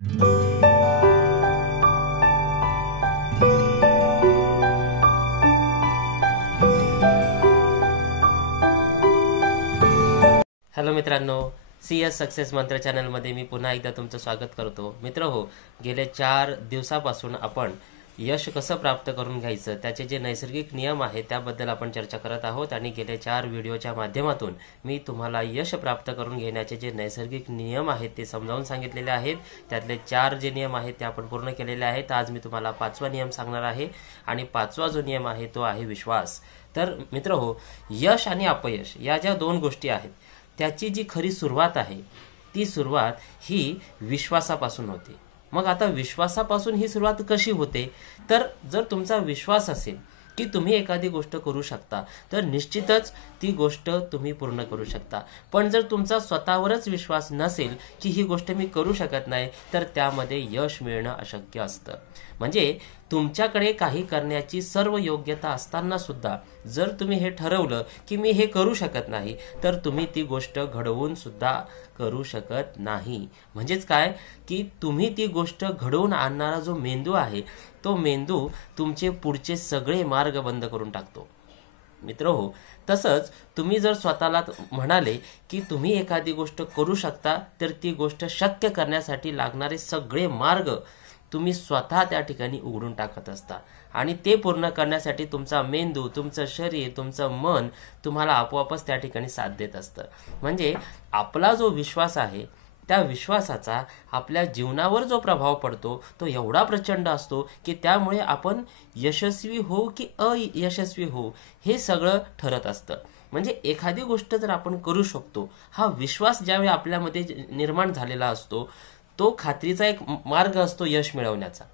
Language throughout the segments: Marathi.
हॅलो मित्रांनो, CS सक्सेस मंत्र चॅनलमध्ये मी पुन्हा एकदा तुमचं स्वागत करतो. मित्रहो, गेले 4 दिवसापासून आपण यश कसं प्राप्त करून घ्यायचं त्याचे जे नैसर्गिक नियम आहेत त्याबद्दल आपण चर्चा करत आहोत. आणि गेल्या 4 व्हिडिओच्या माध्यमातून मी तुम्हाला यश प्राप्त करून घेण्याचे जे नैसर्गिक नियम आहेत ते समजावून सांगितलेले आहेत. त्यातले 4 जे नियम आहेत ते आपण पूर्ण केलेले आहेत. आज मी तुम्हाला 5वा नियम सांगणार आहे आणि 5वा जो नियम आहे तो आहे विश्वास. तर मित्रहो, यश आणि अपयश या ज्या 2 गोष्टी आहेत त्याची जी खरी सुरुवात आहे ती सुरुवात ही विश्वासापासून होते. मग आता विश्वासापासून ही सुरुवात कशी होते? तर जर तुमचा विश्वास असेल की तुम्ही एखादी गोष्ट करू शकता तर निश्चितच ती गोष्ट तुम्ही पूर्ण करू शकता. पण जर तुमचा स्वतःवरच विश्वास नसेल की ही गोष्ट मी करू शकत नाही तर त्यामध्ये यश मिळणं अशक्य असतं. म्हणजे तुमच्याकडे काही करण्याची सर्व योग्यता असताना सुद्धा जर तुम्ही हे ठरवलं की मी हे करू शकत नाही तर तुम्ही ती गोष्ट घडवून सुद्धा करू शकत नाही. म्हणजेच काय की तुम्ही ती गोष्ट घडवून आणणारा जो मेंदू आहे तो मेंदू तुमचे पुढचे सगळे मार्ग बंद करून टाकतो. मित्रहो, तसंच तुम्ही जर स्वतःला म्हणाले की तुम्ही एखादी गोष्ट करू शकता तर ती गोष्ट शक्य करण्यासाठी लागणारे सगळे मार्ग तुम्ही स्वतः त्या ठिकाणी उघडून टाकत असता. आणि ते पूर्ण करण्यासाठी तुमचा मेंदू, तुमचं शरीर, तुमचं मन तुम्हाला आपोआपच त्या ठिकाणी साथ देत असतं. म्हणजे आपला जो विश्वास आहे त्या विश्वासाचा आपल्या जीवनावर जो प्रभाव पडतो तो एवढा प्रचंड असतो की त्यामुळे आपण यशस्वी हो की अयशस्वी हो हे सगळं ठरत असतं. म्हणजे एखादी गोष्ट जर आपण करू शकतो हा विश्वास ज्यावेळी आपल्यामध्ये निर्माण झालेला असतो तो खात्रीचा एक मार्ग असतो यश मिळवण्याचा.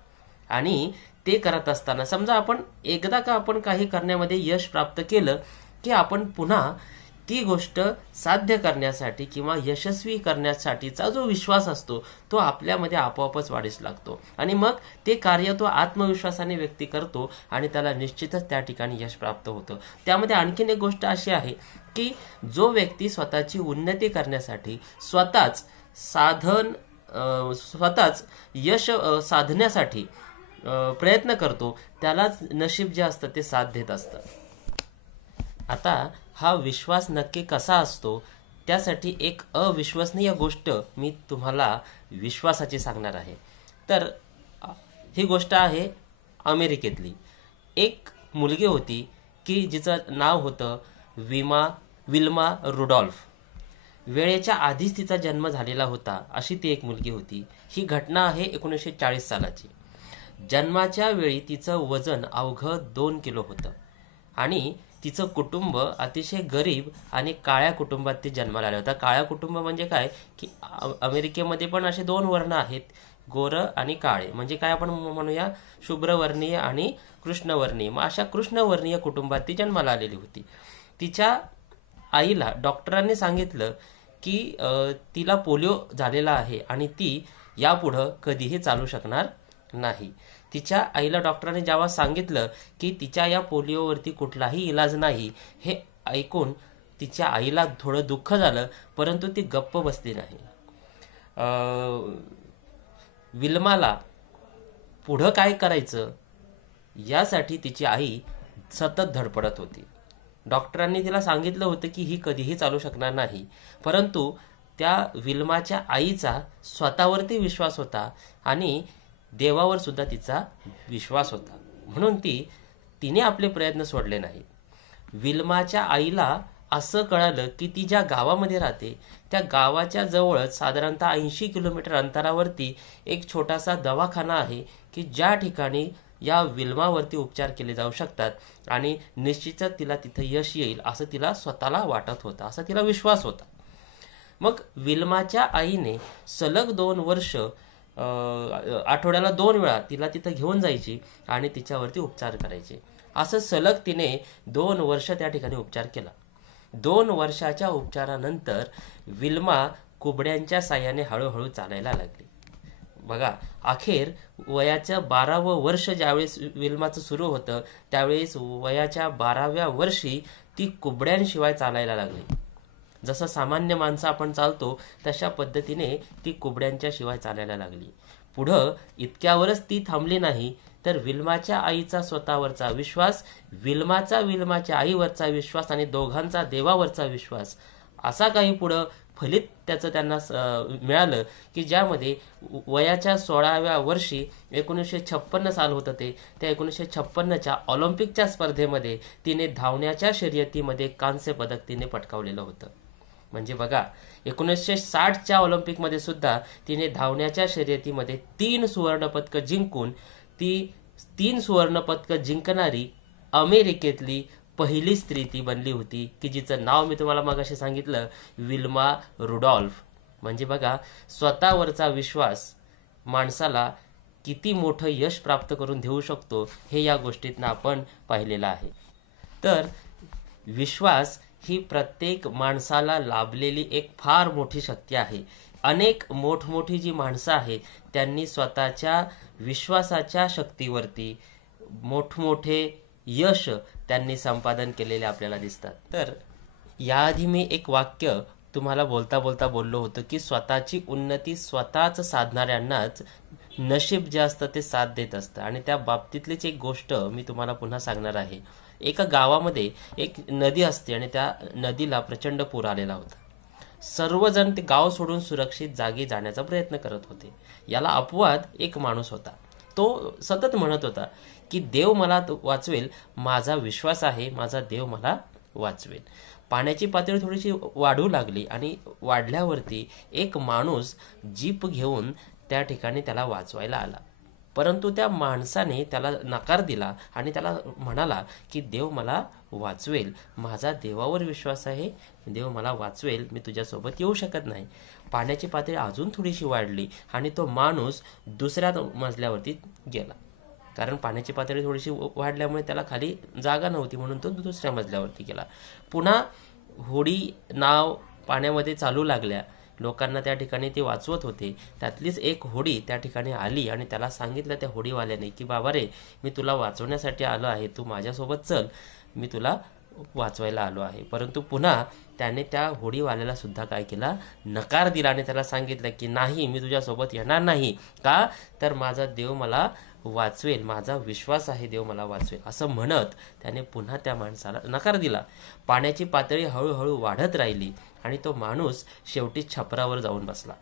आणि ते करत असताना समजा आपण एकदा का आपण काही करण्यामध्ये यश प्राप्त केलं की आपण पुन्हा ती गोष्ट साध्य करण्यासाठी किंवा यशस्वी करण्यासाठीचा जो विश्वास असतो तो आपल्यामध्ये आपोआपच वाढीस लागतो. आणि मग ते कार्य तो आत्मविश्वासाने व्यक्ती करतो आणि त्याला निश्चितच त्या ठिकाणी यश प्राप्त होतं. त्यामध्ये आणखीन एक गोष्ट अशी आहे की जो व्यक्ती स्वतःची उन्नती करण्यासाठी स्वतःच यश साधण्यासाठी प्रयत्न करतो त्यालाच नशीब जे असतं ते साथ देत असतं. आता हा विश्वास नक्की कसा असतो त्यासाठी एक अविश्वसनीय गोष्ट मी तुम्हाला विश्वासाची सांगणार आहे. तर ही गोष्ट आहे अमेरिकेतली. एक मुलगी होती की जिचं नाव होतं विल्मा रुडॉल्फ. वेळेच्या आधीच तिचा जन्म झालेला होता अशी ती एक मुलगी होती. ही घटना आहे 1940 सालाची. जन्माच्या वेळी तिचं वजन अवघं 2 किलो होतं आणि तिचं कुटुंब अतिशय गरीब आणि काळ्या कुटुंबात ती जन्माला आल्या होत्या. काळ्या कुटुंब म्हणजे काय की अमेरिकेमध्ये पण असे 2 वर्ण आहेत, गोरं आणि काळे. म्हणजे काय आपण म्हणूया शुभ्रवर्णीय आणि कृष्णवर्णीय. मग अशा कृष्णवर्णीय कुटुंबात ती जन्माला आलेली होती. तिच्या आईला डॉक्टरांनी सांगितलं की तिला पोलिओ झालेला आहे आणि ती यापुढं कधीही चालू शकणार नाही. तिच्या आईला डॉक्टरांनी जेव्हा सांगितलं की तिच्या या पोलिओवरती कुठलाही इलाज नाही हे ऐकून तिच्या आईला थोडं दुःख झालं, परंतु ती गप्प बसली नाही. विल्माला पुढं काय करायचं यासाठी तिची आई सतत धडपडत होती. डॉक्टरांनी तिला सांगितलं होतं की ही कधीही चालू शकणार नाही, परंतु त्या विल्माच्या आईचा स्वतःवरती विश्वास होता आणि देवावर सुद्धा तिचा विश्वास होता. म्हणून तिने आपले प्रयत्न सोडले नाहीत. विल्माच्या आईला असं कळालं की ती ज्या गावामध्ये राहते त्या गावाच्या जवळच साधारणतः 80 किलोमीटर अंतरावरती एक छोटासा दवाखाना आहे की ज्या ठिकाणी या विल्मावरती उपचार केले जाऊ शकतात आणि निश्चितच तिला तिथं यश येईल असं तिला स्वतःला वाटत होतं, असा तिला विश्वास होता. मग विल्माच्या आईने सलग 2 वर्ष आठवड्याला 2 वेळा तिला तिथं घेऊन जायची आणि तिच्यावरती उपचार करायचे. असं सलग तिने 2 वर्ष त्या ठिकाणी उपचार केला. 2 वर्षाच्या उपचारानंतर विल्मा कुबड्यांच्या साह्याने हळूहळू चालायला लागली. बघा, अखेर वयाचं 12वं वर्ष ज्यावेळेस विल्माचं सुरू होतं त्यावेळेस वयाच्या 12व्या वर्षी ती कुबड्यांशिवाय चालायला लागली. जसं सामान्य माणसं आपण चालतो तशा पद्धतीने ती कुबड्यांच्या शिवाय चालायला लागली. पुढं इतक्यावरच ती थांबली नाही, तर विल्माच्या आईचा स्वतःवरचा विश्वास, विल्माच्या आईवरचा विश्वास आणि दोघांचा देवावरचा विश्वास असा काही पुढं फलित त्याचं त्यांना मिळालं की ज्यामध्ये वयाच्या 16व्या वर्षी 1956 साल होतं त्या 1956च्या ऑलिम्पिकच्या स्पर्धेमध्ये तिने धावण्याच्या शर्यतीमध्ये कांस्य पदक तिने पटकावलेलं होतं. म्हणजे बघा 1960च्या ऑलिम्पिकमध्ये सुद्धा तिने धावण्याच्या शर्यतीमध्ये 3 सुवर्णपदकं जिंकून ती 3 सुवर्णपदकं जिंकणारी अमेरिकेतली पहिली स्त्री ती बनली होती की जिचं नाव मी तुम्हाला मगाशी सांगितलं, विल्मा रुडॉल्फ. म्हणजे बघा स्वतःवरचा विश्वास माणसाला किती मोठं यश प्राप्त करून देऊ शकतो हे या गोष्टीतनं आपण पाहिलेलं आहे. तर विश्वास ही प्रत्येक माणसाला लाभलेली एक फार मोठी शक्ती आहे. अनेक मोठमोठी जी माणसं आहेत त्यांनी स्वतःच्या विश्वासाच्या शक्तीवरती मोठमोठे यश त्यांनी संपादन केलेले आपल्याला दिसतात. तर याआधी मी एक वाक्य तुम्हाला बोलता बोलता बोललो होतो की स्वतःची उन्नती स्वतःच साधणाऱ्यांनाच नशीब जे असतं ते साथ देत असतं. आणि त्या बाबतीतलीच एक गोष्ट मी तुम्हाला पुन्हा सांगणार आहे. एका गावामध्ये एक नदी असते आणि त्या नदीला प्रचंड पूर आलेला होता. सर्वजण ते गाव सोडून सुरक्षित जागी जाण्याचा प्रयत्न करत होते. याला अपवाद एक माणूस होता. तो सतत म्हणत होता की देव मला वाचवेल, माझा विश्वास आहे, माझा देव मला वाचवेल. पाण्याची पातळी थोडीशी वाढू लागली आणि वाढल्यावरती एक माणूस जीप घेऊन त्या ठिकाणी त्याला वाचवायला आला. परंतु त्या माणसाने त्याला नकार दिला आणि त्याला म्हणाला की देव मला वाचवेल, माझा देवावर विश्वास आहे, देव मला वाचवेल, मी तुझ्यासोबत येऊ शकत नाही. पाण्याची पातळी अजून थोडीशी वाढली आणि तो माणूस दुसऱ्या मजल्यावरती गेला. कारण पाण्याची पातळी थोडीशी वाढल्यामुळे त्याला खाली जागा नव्हती म्हणून तो दुसऱ्या मजल्यावरती गेला. पुन्हा होडी नाव पाण्यामध्ये चालू लागल्या. लोकांना त्या ठिकाणी ते वाचवत होते. त्यातलीच एक होडी त्या ठिकाणी आली आणि त्याला सांगितलं त्या होडीवाल्याने की बाबा रे, मी तुला वाचवण्यासाठी आलो आहे, तू माझ्यासोबत चल, मी तुला वाचवायला आलो आहे. परंतु पुन्हा त्याने त्या होडीवाल्याला सुद्धा काय केला, नकार दिला आणि त्याला सांगितलं की नाही, मी तुझ्यासोबत येणार नाही. का तर माझा देव मला वाचवेल, माझा विश्वास आहे, देव मला वाचवेल, असं म्हणत त्याने पुन्हा त्या माणसाला नकार दिला. पाण्याची पातळी हळूहळू वाढत राहिली आणि तो माणूस शेवटी छपरावर जाऊन बसला.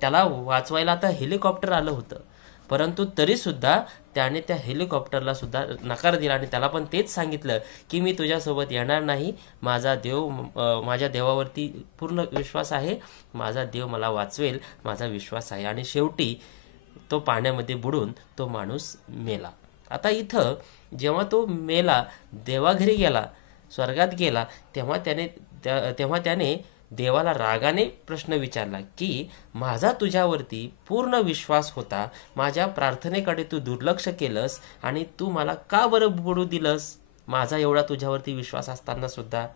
त्याला वाचवायला आता हेलिकॉप्टर आलं होतं, परंतु तरी सुद्धा त्याने त्या हेलिकॉप्टरला सुद्धा नकार दिला आणि त्याला पण तेच सांगितलं की मी तुझ्यासोबत येणार नाही, माझा देव, माझ्या देवावरती पूर्ण विश्वास आहे, माझा देव मला वाचवेल, माझा विश्वास आहे. आणि शेवटी तो पाण्यामध्ये बुडून तो माणूस मेला. आता इथं जेव्हा तो मेला, देवाघरी गेला, स्वर्गात गेला, तेव्हा त्याने देवाला रागाने प्रश्न विचारला की माझा तुझ्यावरती पूर्ण विश्वास होता, माझ्या प्रार्थनेकडे तू दुर्लक्ष केलंस आणि तू मला का बरं बुडू दिलंस, माझा एवढा तुझ्यावरती विश्वास असताना सुद्धा.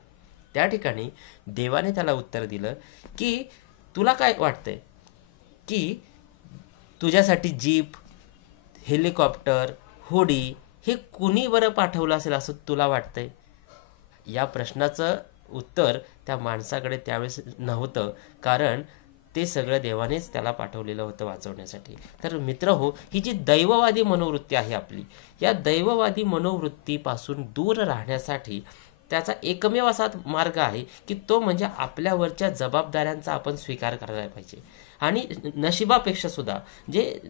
त्या ठिकाणी देवाने त्याला उत्तर दिलं की तुला काय वाटतंय की तुझ्यासाठी जीप, हेलिकॉप्टर, होडी हे कुणी बरं पाठवलं असेल असं तुला वाटतंय? या प्रश्नाचं उत्तर त्या माणसाकडे त्यावेळेस नव्हतं, कारण ते सगळं देवानेच त्याला पाठवलेलं होतं वाचवण्यासाठी. तर मित्रहो, ही जी दैववादी मनोवृत्ती आहे आपली, या दैववादी मनोवृत्तीपासून दूर राहण्यासाठी त्याचा एकमेव असा मार्ग आहे की तो म्हणजे आपल्यावरच्या जबाबदाऱ्यांचा आपण स्वीकार करायला पाहिजे. आणि नशिबापेक्षा सुद्धा जे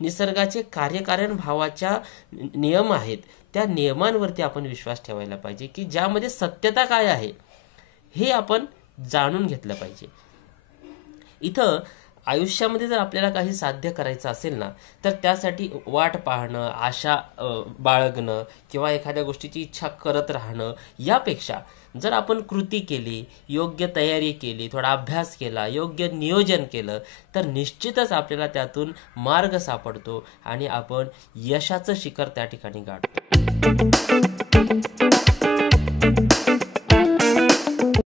निसर्गाचे कार्यकारण भावाच्या नियम आहेत त्या नियमांवरती आपण विश्वास ठेवायला पाहिजे की ज्यामध्ये सत्यता काय आहे हे आपण जाणून घेतलं पाहिजे. इथं आयुष्यामध्ये जर आपल्याला काही साध्य करायचं असेल ना, तर त्यासाठी वाट पाहणं, आशा बाळगणं किंवा एखाद्या गोष्टीची इच्छा करत राहणं यापेक्षा जर आपण कृती केली, योग्य तयारी केली, थोडा अभ्यास केला, योग्य नियोजन केलं, तर निश्चितच आपल्याला त्यातून मार्ग सापडतो आणि आपण यशाचं शिखर त्या ठिकाणी गाठतो.